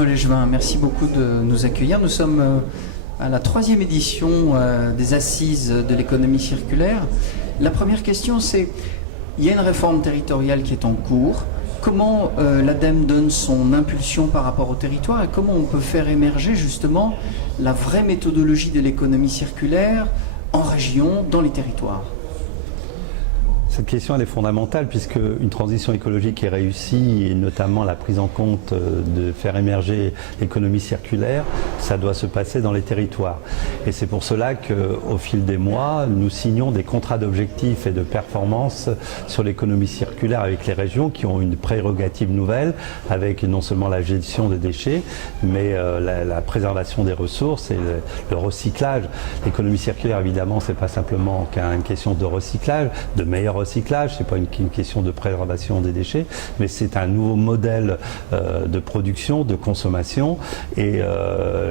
Bruno Legevin, merci beaucoup de nous accueillir. Nous sommes à la 3e édition des Assises de l'économie circulaire. La première question, c'est, il y a une réforme territoriale qui est en cours. Comment l'ADEME donne son impulsion par rapport au territoire et comment on peut faire émerger justement la vraie méthodologie de l'économie circulaire en région, dans les territoires? Cette question elle est fondamentale puisque une transition écologique est réussie et notamment la prise en compte de faire émerger l'économie circulaire, ça doit se passer dans les territoires. Et c'est pour cela qu'au fil des mois, nous signons des contrats d'objectifs et de performance sur l'économie circulaire avec les régions qui ont une prérogative nouvelle avec non seulement la gestion des déchets, mais la préservation des ressources et le recyclage. L'économie circulaire, évidemment, c'est pas simplement qu'une question de recyclage, de meilleur recyclage, c'est pas une question de préservation des déchets, mais c'est un nouveau modèle de production, de consommation et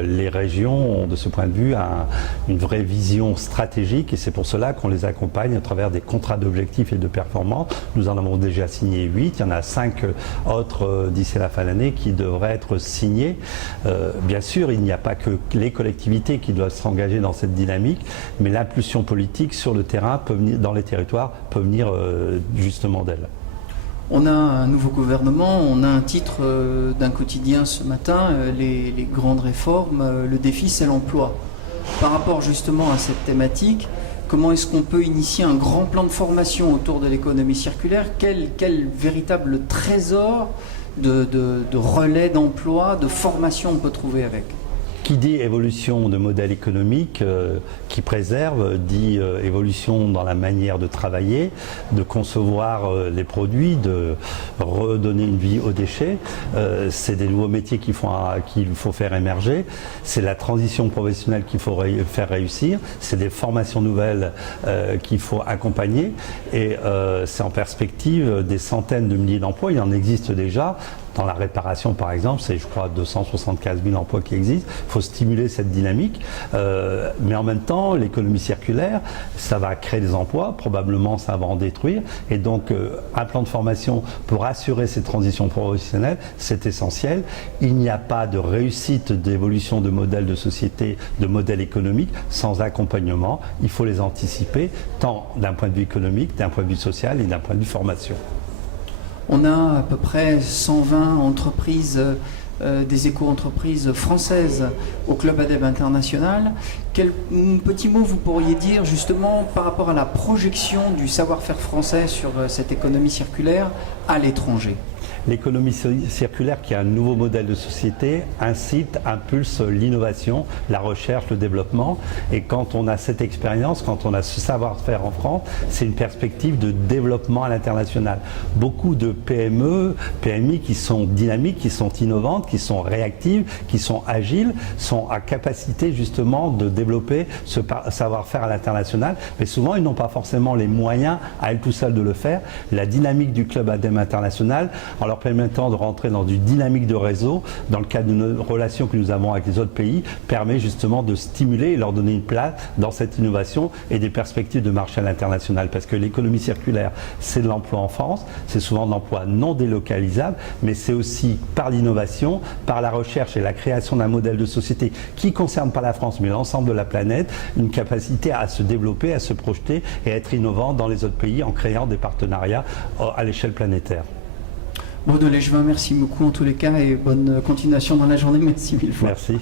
les régions ont de ce point de vue une vraie vision stratégique et c'est pour cela qu'on les accompagne à travers des contrats d'objectifs et de performance. Nous en avons déjà signé 8, il y en a 5 autres d'ici la fin de l'année qui devraient être signés. Bien sûr, il n'y a pas que les collectivités qui doivent s'engager dans cette dynamique, mais l'impulsion politique sur le terrain, dans les territoires, peut venir justement d'elle. On a un nouveau gouvernement, on a un titre d'un quotidien ce matin, les grandes réformes, le défi c'est l'emploi. Par rapport justement à cette thématique, comment est-ce qu'on peut initier un grand plan de formation autour de l'économie circulaire? Quel véritable trésor de relais d'emploi, de formation on peut trouver avec? Qui dit évolution de modèle économique qui préserve, dit évolution dans la manière de travailler, de concevoir les produits, de redonner une vie aux déchets. C'est des nouveaux métiers qu'il faut faire émerger. C'est la transition professionnelle qu'il faut faire réussir. C'est des formations nouvelles qu'il faut accompagner. Et c'est en perspective des centaines de milliers d'emplois. Il en existe déjà. Dans la réparation, par exemple, c'est, je crois, 275 000 emplois qui existent. Il faut stimuler cette dynamique. Mais en même temps, l'économie circulaire, ça va créer des emplois. Probablement, ça va en détruire. Et donc, un plan de formation pour assurer cette transition professionnelle, c'est essentiel. Il n'y a pas de réussite d'évolution de modèle de société, de modèle économique, sans accompagnement. Il faut les anticiper, tant d'un point de vue économique, d'un point de vue social et d'un point de vue formation. On a à peu près 120 entreprises, des éco-entreprises françaises au Club ADEME International. Quel petit mot vous pourriez dire justement par rapport à la projection du savoir-faire français sur cette économie circulaire à l'étranger? L'économie circulaire, qui est un nouveau modèle de société, incite, impulse l'innovation, la recherche, le développement. Et quand on a cette expérience, quand on a ce savoir-faire en France, c'est une perspective de développement à l'international. Beaucoup de PME, PMI qui sont dynamiques, qui sont innovantes, qui sont réactives, qui sont agiles, sont à capacité justement de développer ce savoir-faire à l'international. Mais souvent, ils n'ont pas forcément les moyens à elles tout seules de le faire. La dynamique du Club ADEME International, en leur permettant de rentrer dans une dynamique de réseau, dans le cadre de nos relations que nous avons avec les autres pays, permet justement de stimuler et leur donner une place dans cette innovation et des perspectives de marché à l'international. Parce que l'économie circulaire, c'est de l'emploi en France, c'est souvent de l'emploi non délocalisable, mais c'est aussi par l'innovation, par la recherche et la création d'un modèle de société qui ne concerne pas la France, mais l'ensemble de la planète, une capacité à se développer, à se projeter et à être innovant dans les autres pays en créant des partenariats à l'échelle planétaire. Bruno Legevin, merci beaucoup en tous les cas et bonne continuation dans la journée. Merci mille fois. Merci.